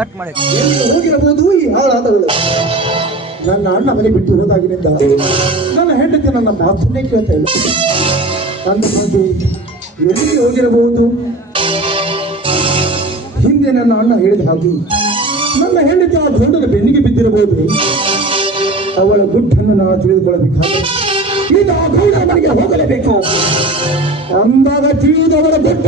Cut ಮಾಡಿ. ಹೋಗಿರಬಹುದು ನನ್ನ ಅಣ್ಣ ಮನೆ ಬಿಟ್ಟು ಹೋದಾಗಿನಿಂದ ನನ್ನ ಹೆಂಡತಿ ನನ್ನ ಮಾತನ್ನೇ ಕೇಳ್ತಾ ಇಲ್ಲ. ನನ್ನ ಹಾಗೆ ಎಲ್ಲಿ ಹೋಗಿರಬಹುದು? ಹಿಂದೆ ನನ್ನ ಅಣ್ಣ ಹೇಳಿದ ಹಾಗೆ ನನ್ನ ಹೆಂಡತಿ ಆ ದೊಡ್ಡದ ಬೆನ್ನಿಗೆ ಬಿದ್ದಿರಬಹುದು. ಅವಳ ಗುಟ್ಟನ್ನು ನಾವು ತಿಳಿದುಕೊಳ್ಳಬೇಕಾದ್ರೆ ಈಗ ಆ ಗೌಡ ಮನೆಗೆ ಹೋಗಲೇಬೇಕು. ಅಂದಾಗ ಅವರ ಗುಡ್ಡ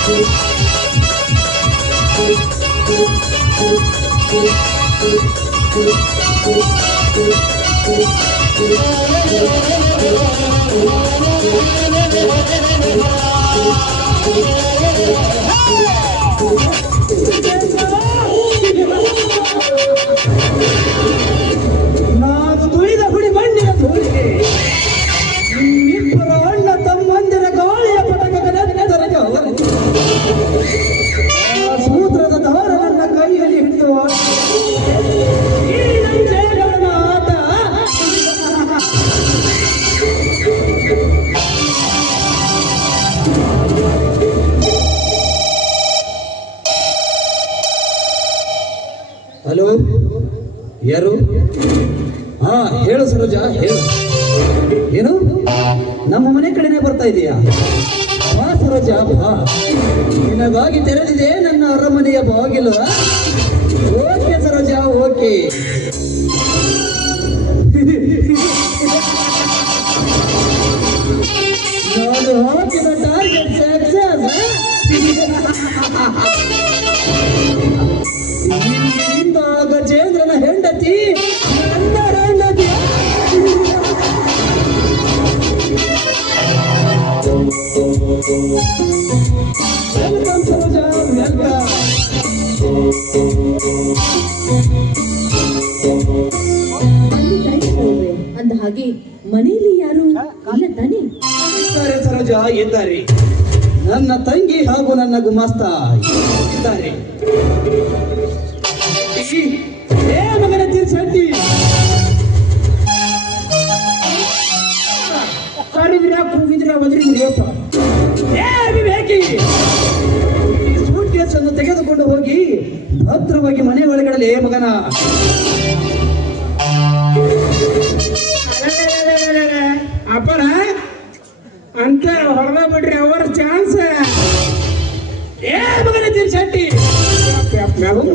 ಬೆಟ್ಟ ಏನು? ನಮ್ಮ ಮನೆ ಕಡೆನೆ ಬರ್ತಾ ಇದೆಯಾ? ಬಾ ನಿನಗಾಗಿ ತೆರೆದಿದೆ ನನ್ನ ಅರಮನೆಯ ಬಾಗಿಲು ಓಕೆ ಸರೋಜ, ಓಕೆ. ಅಲ್ಲಿ ಅಂದ ಹಾಗೆ ಮನೆಯಲ್ಲಿ ಯಾರು ಇಲ್ಲ ತಾನೇ? ಇದ್ದಾರೆ ಸರೋಜ ಇದ್ದಾರೆ. ನನ್ನ ತಂಗಿ ಹಾಗೂ ನನ್ನ ಗುಮಾಸ್ತ ಇದ್ದಾರೆ. ಮಗನ ಅಪ್ಪರ ಅಂತ ಹೊರದ ಬಿಡ್ರಿ ಅವರ ಚಾನ್ಸ್ ಏ ಮಗನ ತೀರ್ಸಂತಿ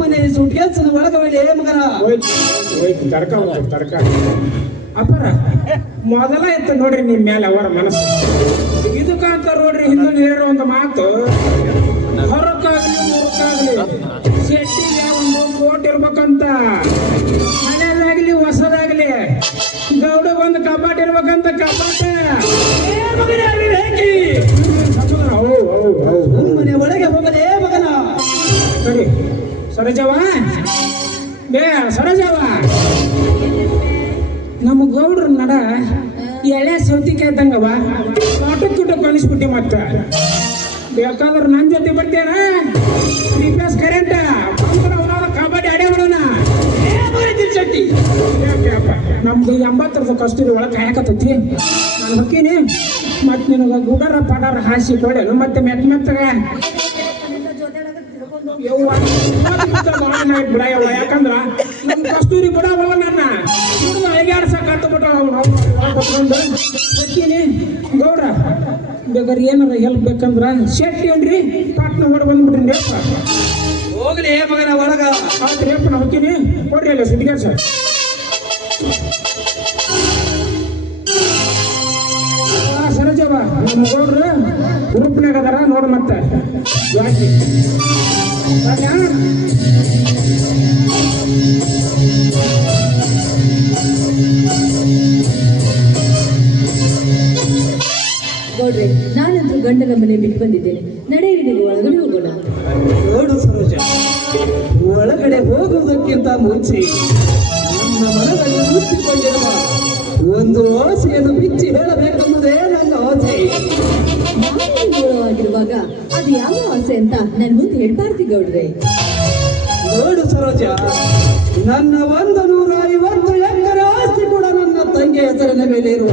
ಮನೆ ಸೂಟ್ ಕೇಸನ್ನು ಒಳಗಡೆ ಏ ಮಗನ. ಹೋಯ್ತು ತಡಕ ಅಪರ ಅಪ್ಪರ ಮೊದಲ ಇತ್ತು ನೋಡ್ರಿ ನಿಮ್ ಮೇಲೆ ಅವರ ಮನಸ್ಸು. ಇದಕ್ಕಂತ ನೋಡ್ರಿ ಹಿಂದೂ ಹೇಳೋ ಒಂದು ಮಾತು. ಹೊರಕ್ಕಾಗ್ಲಿ ಸರೋಜವ ಬೇ ಸರೋಜವ ನಮ್ಮ ಗೌಡ್ರ ನಡ ಎಳೆ ಸೌತಿಕಾಯಿ ಇದ್ದಂಗವ ಆಟಕ್ಕೆ ಗಿಟಕ್ಕೆ ಕಲಿಸ್ಬಿಟ್ಟಿ ಮತ್ತೆ. ಬೇಕಾದ್ರೆ ನನ್ನ ಜೊತೆ ಬರ್ತೇನ ರಿಪೇಸ್ ಕರೆಂಟ್? ಕಬಡ್ಡಿ ಆಡೇ ಬಿಡೋಣ. ಶೆಟ್ಟಿ ನಮ್ದು ಎಂಬತ್ತರದ ಕಷ್ಟದ ಒಳಗೆ ಕಾಯಕತ್ತೈತಿ. ನಾನು ಹೊಕ್ಕೀನಿ. ಮತ್ತೆ ನಿನಗೆ ಗುಡರ ಪಡಾರ ಹಾಸಿ ಕೊಡೇನು ಮತ್ತೆ ಮೆತ್ತ ಮೆತ್ತಗ? ಯವ್ವ, ಇವತ್ತಿಂದ ಮಾವಿನ ಆಯ್ತು ಬಿಡ ಯವ್ವ, ಯಾಕಂದ್ರ ನಮ್ ಕಸ್ತೂರಿ ಬಿಡವಲ್ಲ ನನ್ನ. ಅಯ್ಯಾಡ್ಸಕ್ ಹತ್ತು ಬರ್ತೀನಿ ಗೌಡ್ರ ಬೇಕಾದ್ರೆ ಏನಾರ ಹೆಲ್ಪ್ ಬೇಕಂದ್ರ ಶೆಟ್ಟಿ ಏನ್ರಿ ಪಾಟ್ನ ಹೊಡ್ ಬಂದ್ಬಿಟ್ರಿ ಹೋಗ್ಲಿ ಮಗನ ಒಳಗ. ಆಯ್ತು ರೇಪ ನಾ ಹೋಗ್ತೀನಿ. ಕೊಡ್ರಿ ಅಲ್ಲ ಸರ್. ಸರೋಜವ ನಮ್ಮ ಗೌಡ್ರು ಗ್ರೂಪ್ನಾಗ ಅದಾರ ನೋಡು ಮತ್ತೆ. ಯಾಕೆ? ಗೌಡ್ರೆ ನಾನಂತೂ ಗಂಡನ ಮನೆ ಬಿಟ್ಟು ಬಂದಿದ್ದೇನೆ ನಡೆಯಿರಿ ನೀವು ಒಳಗಡೆ ಹೋಗೋಣ. ನೋಡು ಸರೋಜ ಒಳಗಡೆ ಹೋಗುವುದಕ್ಕಿಂತ ಮುಂಚೆ ನನ್ನ ಮನದಲ್ಲಿ ಮುಚ್ಚಿಕೊಂಡಿರುವ ಒಂದು ಅದು ಯಾವ ಆಸೆ ಅಂತ ನನ್ ಮುಂದೆ ಹೇಳ್ಬಾರ್ದು ಗೌಡ್ರೆ. ನೋಡು ಸರೋಜ, ನನ್ನ ಒಂದು ನೂರ ಐವತ್ತು ಎಕರೆ ಆಸ್ತಿ ಕೂಡ ನನ್ನ ತಂಗಿ ಹೆಸರಿನ ಮೇಲೆ ಇರುವ.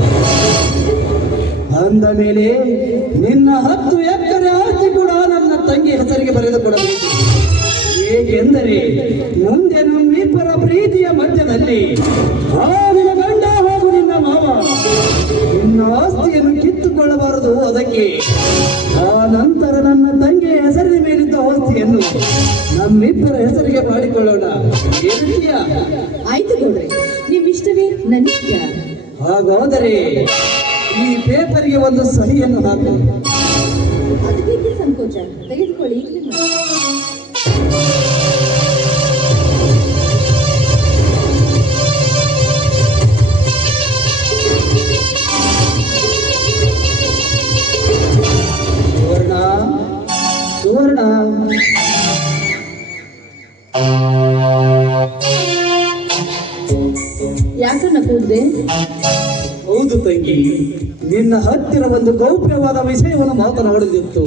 ಅಂದ ಮೇಲೆ ನಿನ್ನ ಹತ್ತು ಎಕರೆ ಆಸ್ತಿ ಕೂಡ ನನ್ನ ತಂಗಿ ಹೆಸರಿಗೆ ಬರೆದು ಕೊಡಬೇಕು ಏಕೆಂದರೆ ಮುಂದೆ ನಮ್ಮಿಬ್ಬರ ಪ್ರೀತಿಯ ಮಧ್ಯದಲ್ಲಿ ಆ ನಿನ್ನ ಗಂಡ ಹಾಗೂ ನಿನ್ನ ಮಾವ. ನಿನ್ನ ಆಸ್ತಿಯನ್ನು ಕಿತ್ತುಕೊಳ್ಳಬಾರದು ಅದಕ್ಕೆ. ಆಯ್ತು ಗೌಡ್ರೆ ನಿಮ್ ಇಷ್ಟವೇ ನನ್ನಿಷ್ಟ ಹಾಗಾದರೆ ಈ ಪೇಪರ್ಗೆ ಒಂದು ಸಹಿಯನ್ನು ಹಾಕಿ. ಅದಕ್ಕೆ ಸಂಕೋಚ. ತೆಗೆದುಕೊಳ್ಳಿ ಈಗಲೇ ಮಾಡಿ. ಹತ್ತಿರ ಒಂದು ಗೌಪ್ಯವಾದ ವಿಷಯವನ್ನು ಮಾತನಾಡಲಿತ್ತು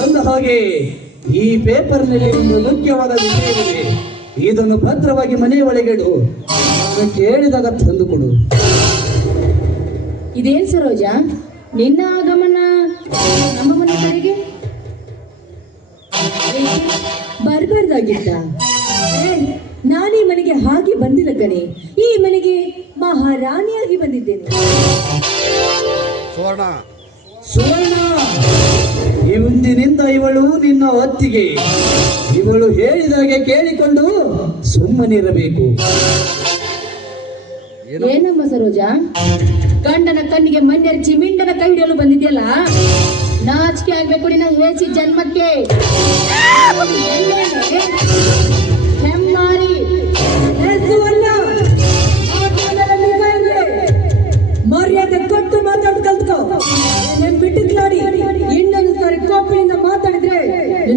ಅಂದ ಹಾಗೆ ಈ ಪೇಪರ್ನಲ್ಲಿ ಒಂದು ಮುಖ್ಯವಾದ ವಿಷಯವಿದೆ. ಇದನ್ನು ಭದ್ರವಾಗಿ ಮನೆಯ ಒಳಗಿಡು ಕೇಳಿದಾಗ ತಂದುಕೊಡು. ಇದೇನ್ ಸರೋಜ? ನಿನ್ನ ಆಗಮನ ನಮ್ಮ ಮನೆ ಕಡೆಗೆ? ಏ ನಾನೀ ಮನೆಗೆ ಹಾಗೆ ಬಂದಿಲ್ಲ ಕಣೆ. ಈ ಮನೆಗೆ ಮಹಾರಾಣಿಯಾಗಿ ಬಂದಿದ್ದೇನೆ. ಸುವರ್ಣ. ಸುವರ್ಣ ಇಂದಿನಿಂದ ಇವಳು ನಿನ್ನ ಒತ್ತಿಗೆ. ಇವಳು ಹೇಳಿದಾಗೆ ಕೇಳಿಕೊಂಡು ಸುಮ್ಮನಿರಬೇಕು. ಏನಮ್ಮ ಸರೋಜ? ಗಂಡನ ಕಣ್ಣಿಗೆ ಮಣ್ಣೆರಚಿ ಮಿಂಡನ ಕೈ ಹಿಡಿಯಲು ಬಂದಿದೆಯಲ್ಲ? ನಾಚಿಕೆ ಆಗ್ಬೇಕು ನಿನ್ನ ಹೇಸಿ ಜನ್ಮಕ್ಕೆ. ಹೆಮ್ಮಾರಿ.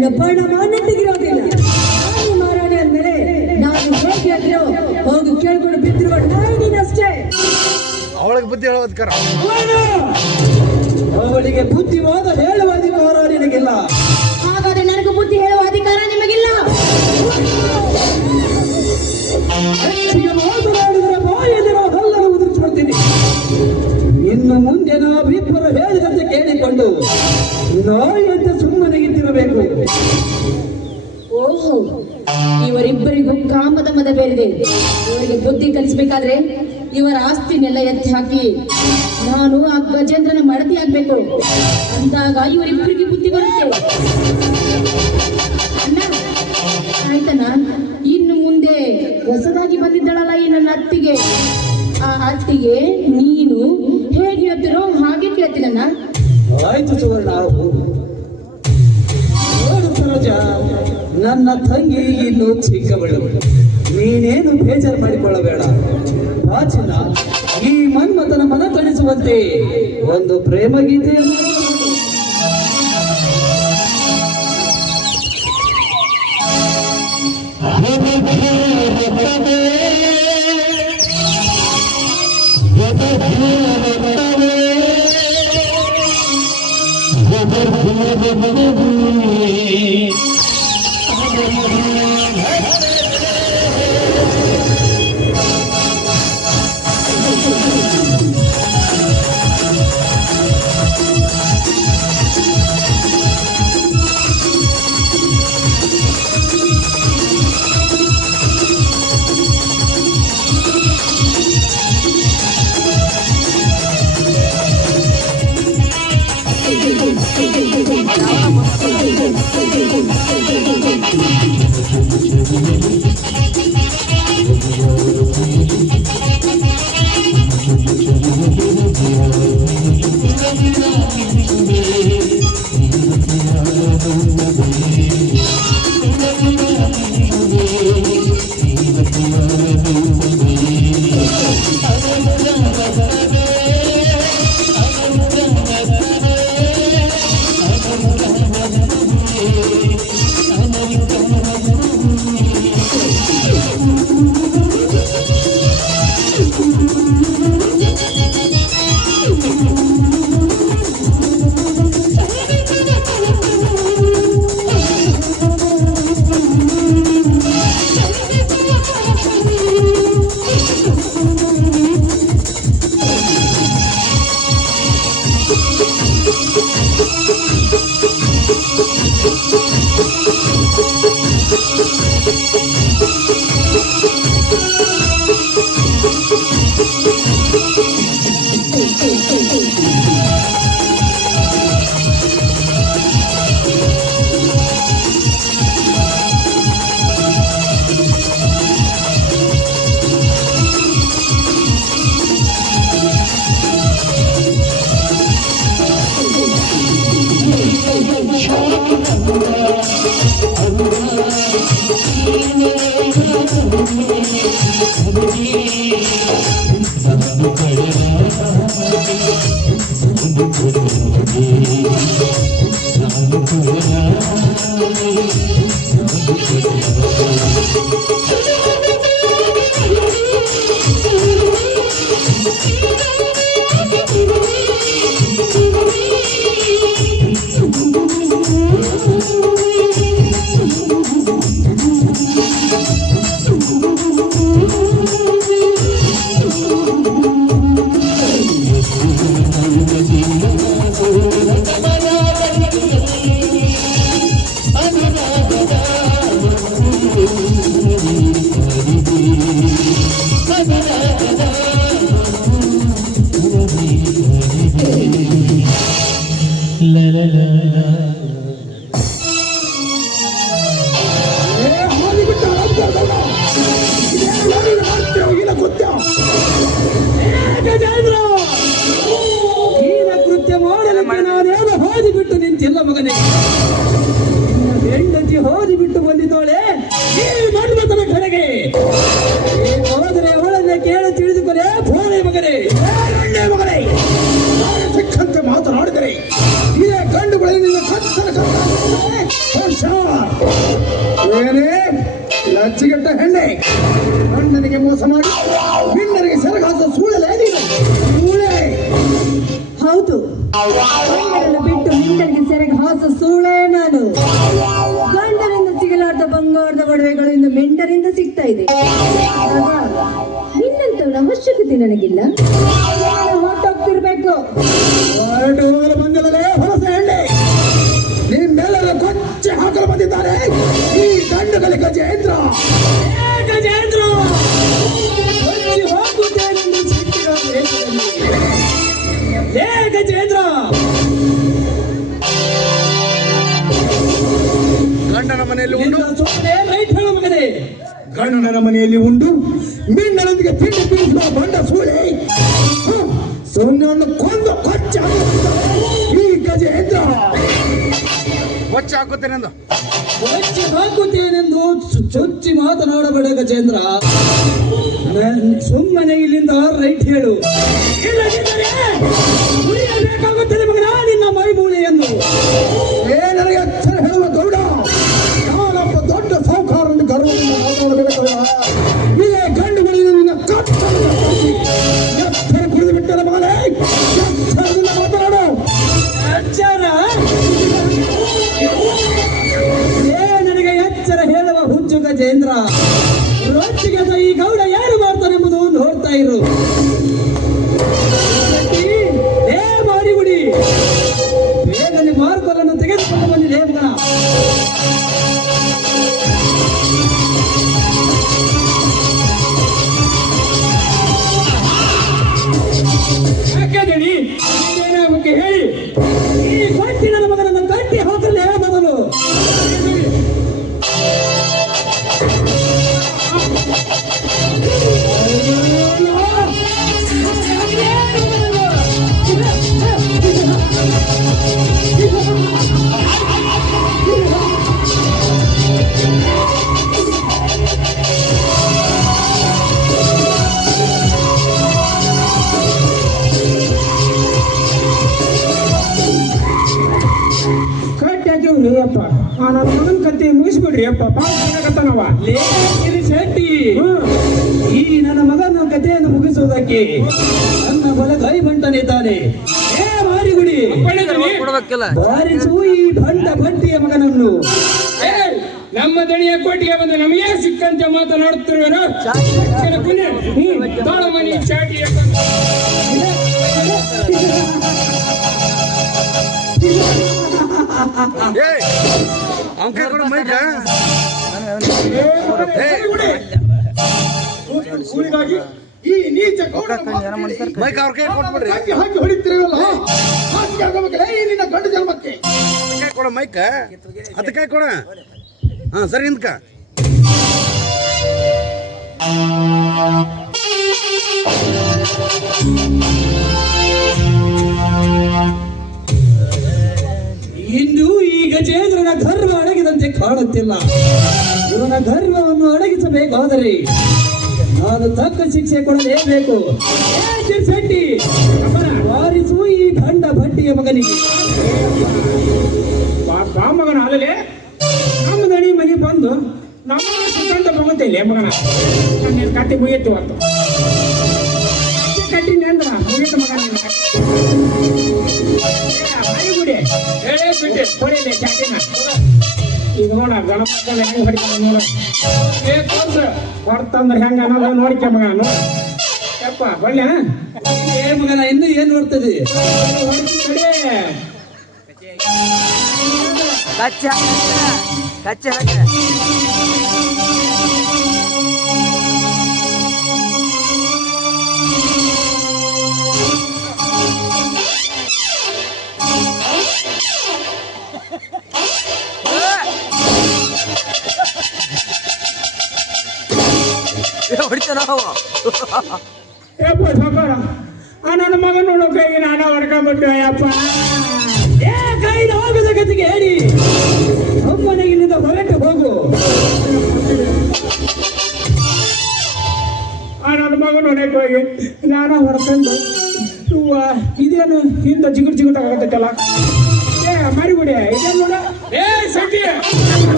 ನಿನ್ನ ಪರಿಣಾಮ ನೆಟ್ಟಿಗಿರೋದಿಲ್ಲ ನಾನು ಮಾರಾಣಿ ಅಂದ್ಮೇಲೆ ನಾನು ಹೇಗೆ ಅದ್ರೋ ಹೋಗಿ ಕೇಳ್ಕೊಂಡು ಬಿದ್ದಿರುವ ನಾಯಿ ನೀನಷ್ಟೇ. ಅವಳಿಗೆ ಬುದ್ಧಿ ಹೇಳೋದಕ್ಕರ ಅವಳಿಗೆ ಬುದ್ಧಿವಾದ ಹೇಳುವ ಅಧಿಕಾರ ನಿನಗಿಲ್ಲ. ಹಾಗಾದ್ರೆ ನನಗೆ ಬುದ್ಧಿ ಹೇಳುವ ಅಧಿಕಾರ ನಿಮಗಿಲ್ಲ. ಇನ್ನು ಮಾತನಾಡಿದರೆ ಬಾಯಲ್ಲಿ ನಾವು ಹಲ್ಲನ್ನು ಉದುರಿಸ್ಬಿಡ್ತೀನಿ. ಇನ್ನು ಮುಂದೆ ನಾವಿಬ್ಬರು ಹೇಳಿದಂತೆ ಕೇಳಿಕೊಂಡು ನಾಯಿ ಓಹೋ, ಇವರಿಬ್ಬರಿಗೂ ಕಾಮದ ಮದ ಬೇರಿದೆ ಇವರಿಗೆ ಬುದ್ಧಿ ಕಲಿಸಬೇಕಾದ್ರೆ ಇವರ ಆಸ್ತಿನೆಲ್ಲ ಎತ್ತಿ ಹಾಕಿ. ನಾನು ಆ ಗಜೇಂದ್ರನ ಮಡದಿ ಆಗ್ಬೇಕು. ಅಂದಾಗ ಇವರಿಬ್ಬರಿಗೆ ಬುದ್ಧಿ ಬರುತ್ತೆ. ಅಣ್ಣ ಆಯ್ತನ ಇನ್ನು ಮುಂದೆ ಹೊಸದಾಗಿ ಬಂದಿದ್ದಳಲ್ಲ ಈ ನನ್ನ ಅತ್ತಿಗೆ? ಆ ಅತ್ತಿಗೆ ತಂಗಿ ಇನ್ನು ಚಿಕ್ಕವಳು. ನೀನೇನು ಬೇಜಾರು ಮಾಡಿಕೊಳ್ಳಬೇಡ. ಪ್ರಾಚೀನ ಈ ಮನ್ಮತನ ಮನ ತಣಿಸುವಂತೆ ಒಂದು ಪ್ರೇಮ ಗೀತೆಯನ್ನು ಏ ಹಾದಿ ಕೃತ್ಯ ಮಾಡಲಿಕ್ಕೆ ನಾನೇನು ಹೋದಿ ಬಿಟ್ಟು ನಿಂತಿಲ್ಲ ಮಗನೇ. ಹೆಂಡತಿ ಹೋದಿ ಲಜ್ಜಿಗೆಟ್ಟ ಹೆಣ್ಣೆ? ಗಂಡನಿಗೆ ಮೋಸ ಮಾಡಿ ಹೆಣ್ಣರಿಗೆ ಸರಗಾಸ ಸೂಳಲೇ ನೀನು ಸೂಳೆ. ಹೌದು. ಬಿಟ್ಟು ಹೆಂಡರಿಗೆ ಸೆರೆಗೆ ಹಾಸ ಸೂಳೆ ನಾನು. ಗಂಡನಿಂದ ಸಿಗಲಾರ್ದ ಬಂಗಾರದ ಒಡವೆಗಳು ಇಂದು ಮೆಂಡರಿಂದ ಸಿಗ್ತಾ ಇದೆ. ಆಗ ನಿನ್ನಂತವಳ ಅವಶ್ಯಕತೆ ನನಗಿಲ್ಲ. ನಾನು ಹೊರಟೋಗ್ತಿರ್ಬೇಕು. ಹೊರಟು ಹೋಗಲು ಬಂದಿಲ್ಲಲೇ ಹೊಲಸ ಹೆಣ್ಣೆ. ನಿಮ್ಮೆಲ್ಲರ ಕೊಚ್ಚೆ ಹಾಕಲು ಬಂದಿದ್ದಾರೆ. ಗಂಡುಗಳ ಗಜೇಂದ್ರ ಗಜೇಂದ್ರ ಸಿಕ್ಕಿರೋ ಗಜೇಂದ್ರ ಗಂಡನ ಮನೆಯಲ್ಲಿ ಉಂಡು. ರೈಟ್ ಹೇಳು ಮಗನೇ. ಗಂಡನ ಮನೆಯಲ್ಲಿ ಉಂಡು. ಮಿನ್ನಲೊಂದಿಗೆ ತಿಂಡಿ ಬೀಸುವ ಬಂಡ ಸೂಳೆ. ಸೊನ್ನೆಯನ್ನು ಕೊಂದು ಕೊಚ್ಚ ಹೊಚ್ಚ ಹಾಕುತ್ತೇನೆ ಅಂದು ಹೊಚ್ಚಿ ಹಾಕುತ್ತೇನೆಂದು ಚುಚ್ಚಿ ಮಾತನಾಡಬೇಡ ಗಜೇಂದ್ರ. ಸುಮ್ಮನೆ ಇಲ್ಲಿಂದ ರೈಟ್ ಹೇಳು. ಅಪ್ಪ ನಾನು ಮಗನ ಕತ್ತಿ ಮುಗಿಸ್ಬಿಡ್ರಿ ಅಪ್ಪ ಪಾಪ ಏನಾಗತ್ತ ನಾವ ಲೇ ಇದು ಶೆಟ್ಟಿ ಈ ನನ್ನ ಮಗನ ಕಥೆಯನ್ನು ಮುಗಿಸುವುದಕ್ಕೆ ನನ್ನ ಬಲಗೈ ಬಂಟನಿದ್ದಾನೆ ಏ ಮಾರಿಗುಡಿ ಬಾರಿಸು ಈ ಭಂಡ ಭಂಟಿಯ ಮಗನನ್ನು. ಏ, ನಮ್ಮ ದಣಿಯ ಕೋಟಿಗೆ ಬಂದು ನಮಗೆ ಸಿಕ್ಕಂತೆ ಮಾತನಾಡುತ್ತಿರುವರು ಮನೆ ಕೈ ಮೈಕ ಊರಿಗಾಗಿ ಈ ನೀಚ ಮೈಕ್ ಅವ್ರ ಕೈ ಕೊಟ್ಬಿಡ್ರಿ. ಹಾಕಿ ಹಾಕಿ ಹೊಡಿತಿರಲ್ಲ ಹಾಕಿ ಆಗೋಬೇಕಲ್ಲ ಈ ನಿನ್ನ ಗಂಡ ಜನ್ಮಕ್ಕೆ. ಅದ್ ಕೈ ಕೊಡ ಮೈಕ. ಅದಕ್ಕೆ ಕೊಡ. ಹಾ ಸರಿ ಹಿಂದ್ಕ ಇಂದು ಈ ಗಜೇಂದ್ರನ ಗರ್ವ ಅಡಗಿದಂತೆ ಕಾಣುತ್ತಿಲ್ಲ. ಇವನ ಗರ್ವವನ್ನು ಅಡಗಿಸಬೇಕಾದರೆ ನಾನು ತಕ್ಕ ಶಿಕ್ಷೆ ಕೊಡಲೇಬೇಕು. ಏ ವಾರಿಸು ಈ ಗಂಡ ಭಟ್ಟಿಯ ಮಗನಿಗೆ. ಮಗನ ಅಲ್ಲಲೇ ನಮ್ಮ ದಣಿ ಮನೆ ಬಂದು ನಮ್ಮ ಸುತ್ತಂತ ಮಗನ? ನನ್ನ ಕತ್ತೆ ಮುಗಿಯತ್ತು ಅಂತ. ಕಟ್ಟಿನಿ ಅಂದ್ರ ಈಗ ನೋಡ ಗಣಪನ ಹೆಂಗ್ ಹೊಡಿತಾನ ನೋಡ ಏ ಕೊಂದ್ರ ಹೊರ್ತಂದ್ರ ಹೆಂಗ ಅನ್ನೋದು ನೋಡಿಕೆ ಮಗ ನೋಡ ಯಪ್ಪ ಬಳ್ಳಿ ಏ ಮಗನ ಇನ್ನು ಏನ್ ನೋಡ್ತದೆ ಹೊಡಿತೀನಿ ಕಚ್ಚಾ ಕಚ್ಚಾ ಹೊಡಿತಾನ ಯಪ್ಪ ಸಾಕಾರ ಆ ನನ್ನ ಮಗ ನೋಡೋ ಕೈಗೆ ನಾನು ಹೊಡ್ಕೊಂಡ್ಬಿಟ್ಟೆ ಯಪ್ಪ ಏ ಕೈದ ಹೋಗದ ಗತಿಗೆ ಹೇಳಿ. ಒಮ್ಮನೆ ಇಲ್ಲಿಂದ ಹೊರಟು ಹೋಗು. ಆ ನನ್ನ ಮಗ ನೋಡಕ್ಕೆ ಹೋಗಿ ನಾನು ಹೊಡ್ಕೊಂಡು ಇದೇನು, ಹಿಂದ ಜಿಗುಟ್ ಜಿಗುಟ್ ಆಗತ್ತಲ್ಲ ಏ, ಮರಿಬಿಡಿ ಇದೇನು ನೋಡ. ಏ ಸಟಿ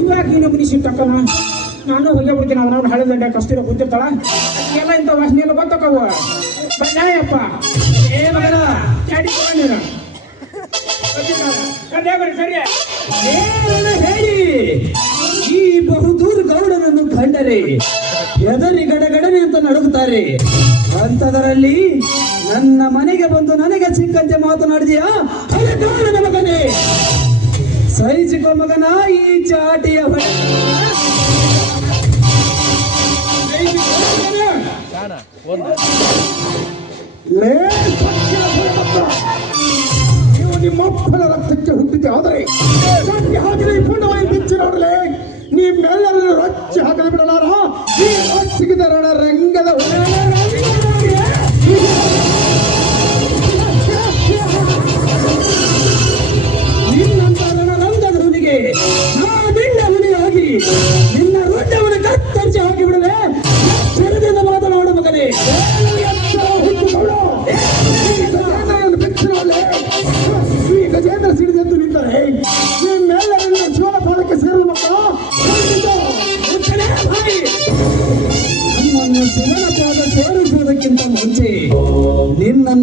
ಇವಾಗ ನೀನು ಮುನಿಸಿ ತಕ್ಕನ ನಾನು ಹೋಗಿ ಬಿಡ್ತೀನಿ ನಾವು ಹಳೆ ದಂಡೆ ಕಸ್ತಿರೋ ಕೂತಿರ್ತಾಳ. ಎಲ್ಲ ಇಂಥ ವಾಸನೆ ಎಲ್ಲ ಗೊತ್ತಕ್ಕವ ಬಂದಾಯಪ್ಪ ಏ ಮಗನ ಚಾಡಿ ತಗೊಂಡ್ ನೀನು ಸರಿ ಹೇಳಿ. ಈ ಬಹುದೂರ್ ಗೌಡನನ್ನು ಕಂಡರೆ ಎದರಿ ಗಡಗಡನೆ ಅಂತ ನಡುಗುತ್ತಾರೆ. ಅಂತದರಲ್ಲಿ ನನ್ನ ಮನೆಗೆ ಬಂದು ನನಗೆ ಸಿಕ್ಕಂತೆ ಮಾತನಾಡಿದೆಯಾ? ಅರೆ ಗೌಡನ ಮಗನೇ. ಸಹಿಸಿಕೊ ಮಗನ ಈ ಚಾಟಿಯ. ನೀವು ನಿಮ್ಮ ಅಪ್ಪನ ರಕ್ತಕ್ಕೆ ಹುಟ್ಟಿದ್ದೆ, ಆದರೆ ಸತ್ಯ ಹಾಕಿದ ಪುಂಡವಾಗಿ ಬಿಚ್ಚಿ ನೋಡಲೇ ನಿಮ್ಮೆಲ್ಲರನ್ನು ರಚ್ಚಿ ಹಾಕಲು ಬಿಡಲಾರ ಈ ರಚ್ಚಿಗಿದ ರಣ ರಂಗದ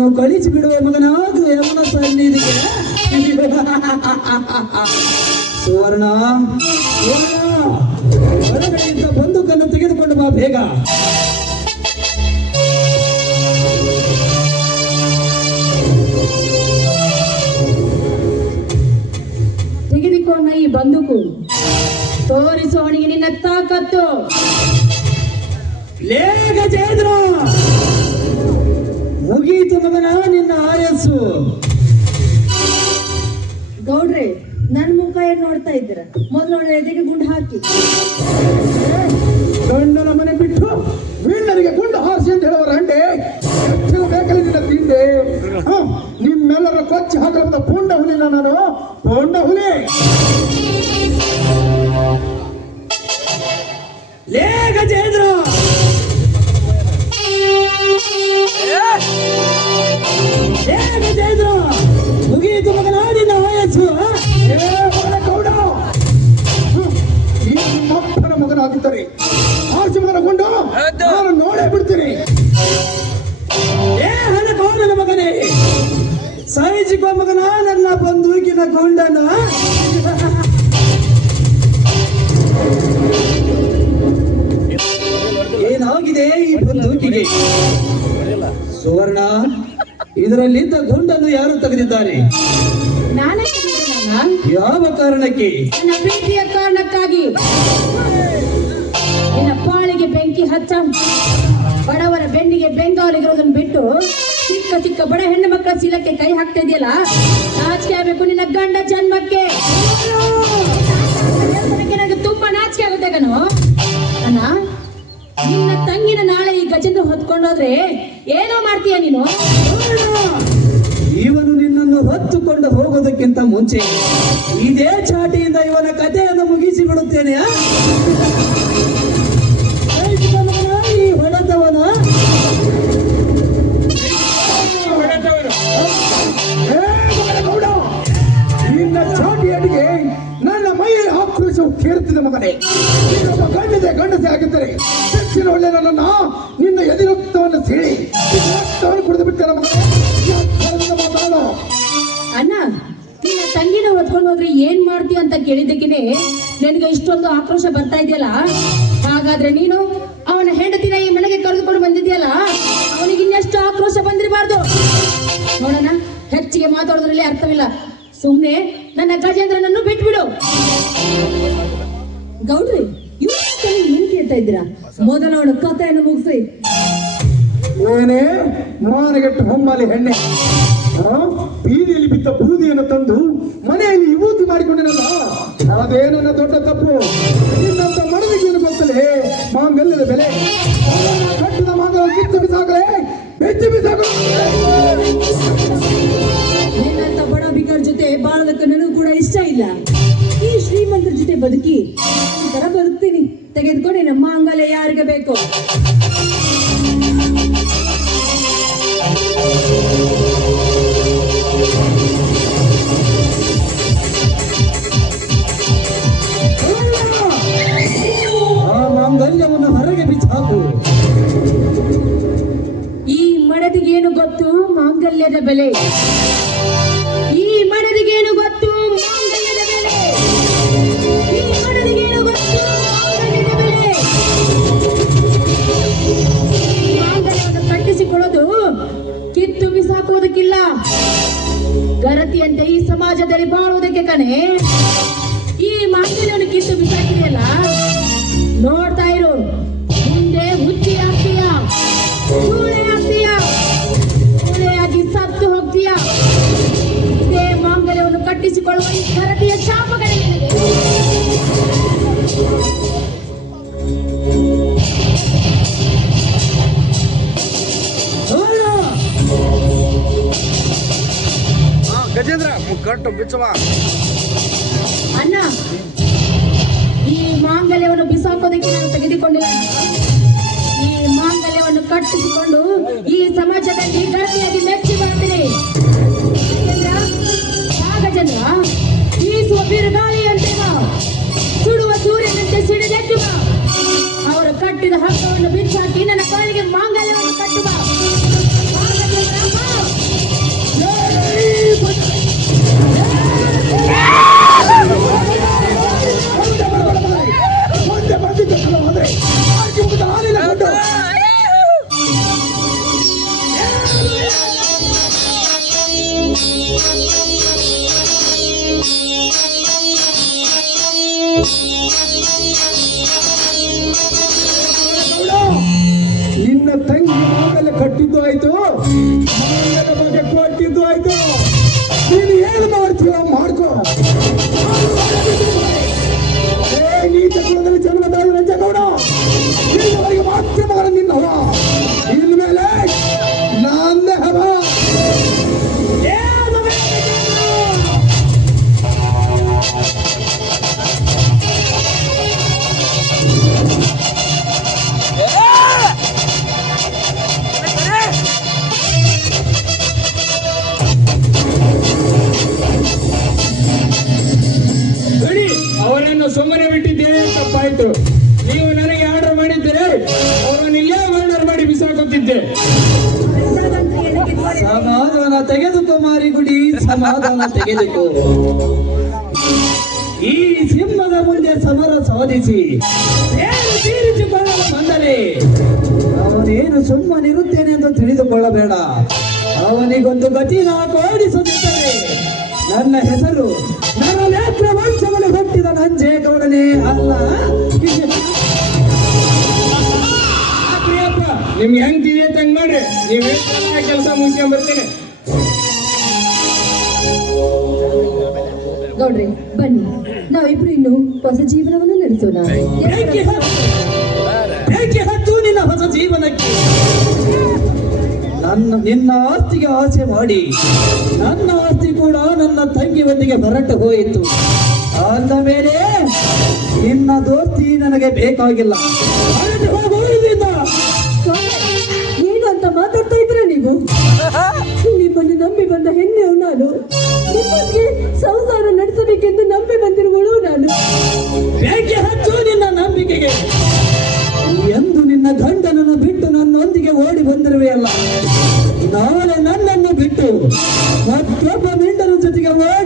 ನಿನ್ನನ್ನು ಕಳಿಸಿ ಬಿಡುವ ಮಗನಾಗ ಯಮನ ಸನ್ನಿಧಿಗೆ. ಸುವರ್ಣ ಹೊರಗಡೆಯಿಂದ ಬಂದೂಕನ್ನು ತೆಗೆದುಕೊಂಡು ಬಾ ಬೇಗ. ತೆಗೆದುಕೊಂಡ ಈ ಬಂದುಕು ತೋರಿಸೋಣಿಗೆ ನಿನ್ನ ತಾಕತ್ತು. ಲೇಗ ಗಜೇಂದ್ರ ಮಗನ ನಿನ್ನ ಆಯಸ್ಸು. ಗೌಡ್ರೆ ನನ್ನ ಮುಖ ಏನ್ ನೋಡ್ತಾ ಇದ್ದೀರ? ಮೊದಲು ಅವಳ ಎದೆಗೆ ಗುಂಡು ಹಾಕಿ. ಗಂಡನ ಮನೆ ಬಿಟ್ಟು ವೀಣರಿಗೆ ಗುಂಡು ಹಾರಿಸಿ ಅಂತ ಹೇಳುವ ರಂಡೆ ಬೇಕಲ್ಲಿ ನಿನ್ನ ತಿಂದೆ. ನಿಮ್ಮೆಲ್ಲರ ಕೊಚ್ಚಿ ಹಾಕಲಾದ ಪುಂಡ ಹುಲಿನ ನಾನು. ಪುಂಡ ಹುಲಿ. ಲೇ ಗಜೇಂದ್ರ! ಏನಿದೆ ಇದು ಮುಗಿಯಿತು ಮಗನಾಡಿ ವಯಸ್ಸು ಗೌಡ. ಈ ನಿಮ್ಮಪ್ಪನ ಮಗನಾಗಿದ್ದಾರೆ ಆರ್ಸಿ ಮಗನಗೊಂಡು ನಾನು ನೋಡೇ ಬಿಡ್ತೀನಿ. ಏ ಹಣ ಕೌಡನ ಮಗನೇ. ಸಾಯಿಜಿಕೋ ಮಗನ ನನ್ನ ಬಂದೂಕಿನ ಗೌಂಡನ. ಏನಾಗಿದೆ ಈ ಬಂದೂಕಿಗೆ? ಸುವರ್ಣ? ಇದರಲ್ಲಿದ್ದ ಗುಂಡನ್ನು ಯಾರು ತೆಗೆದಿದ್ದಾರೆ? ನಾನೇ? ಯಾವ ಕಾರಣಕ್ಕೆ? ನನ್ನ ಪ್ರೀತಿಯ ಕಾರಣಕ್ಕಾಗಿ. ನಿನ್ನ ಪಾಳಿಗೆ ಬೆಂಕಿ ಹಚ್ಚ. ಬಡವರ ಬೆನ್ನಿಗೆ ಬೆಂಗಾಲಿಗಿರೋದನ್ನ ಬಿಟ್ಟು ಚಿಕ್ಕ ಚಿಕ್ಕ ಬಡ ಹೆಣ್ಣು ಮಕ್ಕಳ ಚೀಲಕ್ಕೆ ಕೈ ಹಾಕ್ತಾ ಇದೆಯಲ್ಲ? ನಾಚಿಕೆ ಆಗಬೇಕು ನಿನ್ನ ಗಂಡ ಜನ್ಮಕ್ಕೆ. ನನಗೆ ತುಂಬಾ ನಾಚಿಕೆ ಆಗುತ್ತೆ ಕಣೋ. ಅಣ್ಣ ನಿನ್ನ ತಂಗಿನ ನಾಳೆ ಈ ಗಜನ್ನು ಹೊತ್ಕೊಂಡೋದ್ರೆ ಏನೋ ಮಾಡ್ತೀಯ ನೀನು? ಇವನು ನಿನ್ನನ್ನು ಹೊತ್ತುಕೊಂಡು ಹೋಗೋದಕ್ಕಿಂತ ಮುಂಚೆ ಇದೇ ಚಾಟಿಯಿಂದ ಇವನ ಕಥೆಯನ್ನು ಮುಗಿಸಿ ಬಿಡುತ್ತೇನೆ. ಈ ನಿನ್ನ ಚಾಟಿ ನನ್ನ ಮೈಯಲ್ಲಿ ಮಗನೇ. ಗಂಡಸೆ ಗಂಡಸೆ ಆಗಿದ್ದರೆ ಹೆಚ್ಚಿನ ಒಳ್ಳೆಯ ನನ್ನ ನಿನ್ನ ಎದಿರಕ್ತವನ್ನು ಸೀಳಿ ಕುಡಿದು ಬಿಟ್ಟೆ ಅಣ್ಣ, ನಿನ್ನ ತಂಗಿನ ಹೊತ್ಕೊಂಡು ಹೋದ್ರೆ ಏನ್ ಮಾಡ್ತೀಯ ಅಂತ ಕೇಳಿದ್ದಕ್ಕಿನೇ ನನಗೆ ಇಷ್ಟೊಂದು ಆಕ್ರೋಶ ಬರ್ತಾ ಇದೆಯಲ್ಲ? ಹಾಗಾದ್ರೆ ನೀನು ಅವನ ಹೆಂಡತಿನ ಈ ಮನೆಗೆ ಕರೆದುಕೊಂಡು ಬಂದಿದ್ಯಲ್ಲ, ಅವನಿಗೆ ಇನ್ನೆಷ್ಟು ಆಕ್ರೋಶ ಬಂದಿರಬಾರ್ದು? ನೋಡೋಣ ಹೆಚ್ಚಿಗೆ ಮಾತಾಡೋದ್ರಲ್ಲಿ ಅರ್ಥವಿಲ್ಲ. ಸುಮ್ಮನೆ ನನ್ನ ಗಜೇಂದ್ರನನ್ನು ಬಿಟ್ಬಿಡು. ಗೌಡ್ರಿ, ಇವ್ರ ಏನ್ ಕೇಳ್ತಾ ಇದ್ದೀರಾ? ಮೊದಲ ಅವಳ ಕಥೆಯನ್ನು ಮುಗಿಸಿ. ಏನೇ? ಮಾನಗೆಟ್ಟು ಹೊಮ್ಮಲಿ ಹೆಣ್ಣೆ? ಬೀದಿಯಲ್ಲಿ ಬಿದ್ದ ಬೂದಿಯನ್ನು ತಂದು ಮನೆಯಲ್ಲಿ ವಿಭೂತಿ ಮಾಡಿಕೊಂಡೇನಲ್ಲ? ಅದೇ ನನ್ನ ದೊಡ್ಡ ತಪ್ಪು? ನಿನ್ನಂತ ಮನವಿಗೆ ಗೊತ್ತಲೇ ಮಾಂಗಲ್ಯದ ಬೆಲೆ? ಕಟ್ಟದ ಮಾಂಗಲ್ಯ ಕಿತ್ತು ಬಿಸಾಕಲೇ? ಬೆಚ್ಚಿ ಬಿಸಾಕ ನಿನ್ನಂತ ಬಡ ಬಿಕರ್ ಜೊತೆ ಬಾಳದಕ್ಕೆ ನನಗೂ ಕೂಡ ಇಷ್ಟ ಇಲ್ಲ. ಈ ಶ್ರೀಮಂತರ ಜೊತೆ ಬದುಕಿ ಈ ಬದುಕ್ತೀನಿ. ತೆಗೆದುಕೊಂಡು ನಮ್ಮ ಅಂಗಲೆ ಯಾರಿಗೆ ಬೇಕು? ಆ ಮಾಂಗಲ್ಯವನ್ನು ಹೊರಗೆ ಬಿಚ್ಚಾಕು. ಈ ಮಡದಿಗೇನು ಗೊತ್ತು? ಮಾಂಗಲ್ಯದ ಬೆಲೆ. कंडीटर में मैं ನೀಚ ಕುಲದಲ್ಲಿ ಈ ಸಿಂಹದ ಮುಂದೆ ಸಮರ ಸಾಧಿಸಿ ತೀರಿಸಿಕೊಳ್ಳಲು ಬಂದರೆ ಅವನೇನು ಸುಮ್ಮನಿರುತ್ತೇನೆ ಅಂತ ತಿಳಿದುಕೊಳ್ಳಬೇಡ. ಅವನಿಗೊಂದು ಗತಿನ ಕೋಡಿಸುತ್ತಿದ್ದರೆ ನನ್ನ ಹೆಸರು ನರನೇತ್ರ ವಂಶಗಳು ಹುಟ್ಟಿದ ನಂಜೇಗೌಡನೇ ಅಲ್ಲ? ಪ್ರಿಯಪ್ಪ, ನಿಮ್ಗೆ ಹೆಂಗ್ ತಿಳಿಯತ್ತೆ ಹಂಗ್ ಮಾಡ್ರಿ. ನೀವ್ ಕೆಲಸ ಮುಗಿಸ್ಕೊಂಡ್ ಬರ್ತೀನಿ. ನೋಡ್ರಿ ಬನ್ನಿ. ನಾವಿಬ್ರು ಇನ್ನು ಹೊಸ ಜೀವನವನ್ನು ನಡೆಸೋಣ. ಹತ್ತು ನಿನ್ನ ಹೊಸ ಜೀವನಕ್ಕೆ. ನನ್ನ ನಿನ್ನ ಆಸ್ತಿಗೆ ಆಸೆ ಮಾಡಿ. ನನ್ನ ಆಸ್ತಿ ಕೂಡ ನನ್ನ ತಂಗಿ ಒಂದಿಗೆ ಹೊರಟು ಹೋಯಿತು. ಅಂದ ಮೇಲೆ ನಿನ್ನ ದೋಸ್ತಿ ನನಗೆ ಬೇಕಾಗಿಲ್ಲ. ಏನು ಅಂತ ಮಾತಾಡ್ತಾ ಇದ್ರ ನೀವು? ನಿಮ್ಮನ್ನು ನಂಬಿ ಬಂದ ಹೆಣ್ಣೆವು ನಾನು ಸಂಸಾರ ನಡೆಸಬೇಕೆಂದು ನಂಬಿ ಬಂದಿರುವಳು ನಾನು. ಹೇಗೆ ಹಚ್ಚು ನಿನ್ನ ನಂಬಿಕೆಗೆ. ಎಂದು ನಿನ್ನ ಗಂಡನನ್ನು ಬಿಟ್ಟು ನನ್ನೊಂದಿಗೆ ಓಡಿ ಬಂದಿರುವೆಯಲ್ಲ ನಾಳೆ ನನ್ನನ್ನು ಬಿಟ್ಟು ಮತ್ತೊಬ್ಬ ಮಿಂಡನ ಜೊತೆಗೆ ಓಡಿ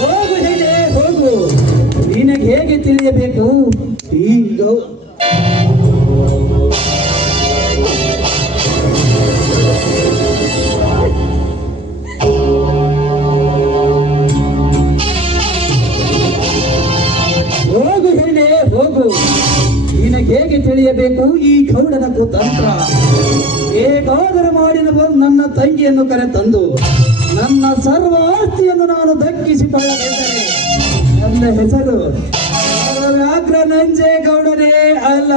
ಹೋಗು ಹೋಗು ಹೋಗು. ನಿನಗೆ ಹೇಗೆ ತಿಳಿಯಬೇಕು? ಈ ಹೇಗೆ ತಿಳಿಯಬೇಕು? ಈ ಗೌಡನ ಕುತಂತ್ರ. ಹೇಗಾದರೂ ಮಾಡಿದ ನನ್ನ ತಂಗಿಯನ್ನು ಕರೆ ತಂದು ನನ್ನ ಸರ್ವ ಆಸ್ತಿಯನ್ನು ನಾನು ದಕ್ಕಿಸಿಕೊಳ್ಳಬೇಕೇ? ನನ್ನ ಹೆಸರು ನಂಜೇಗೌಡನೇ ಅಲ್ಲ.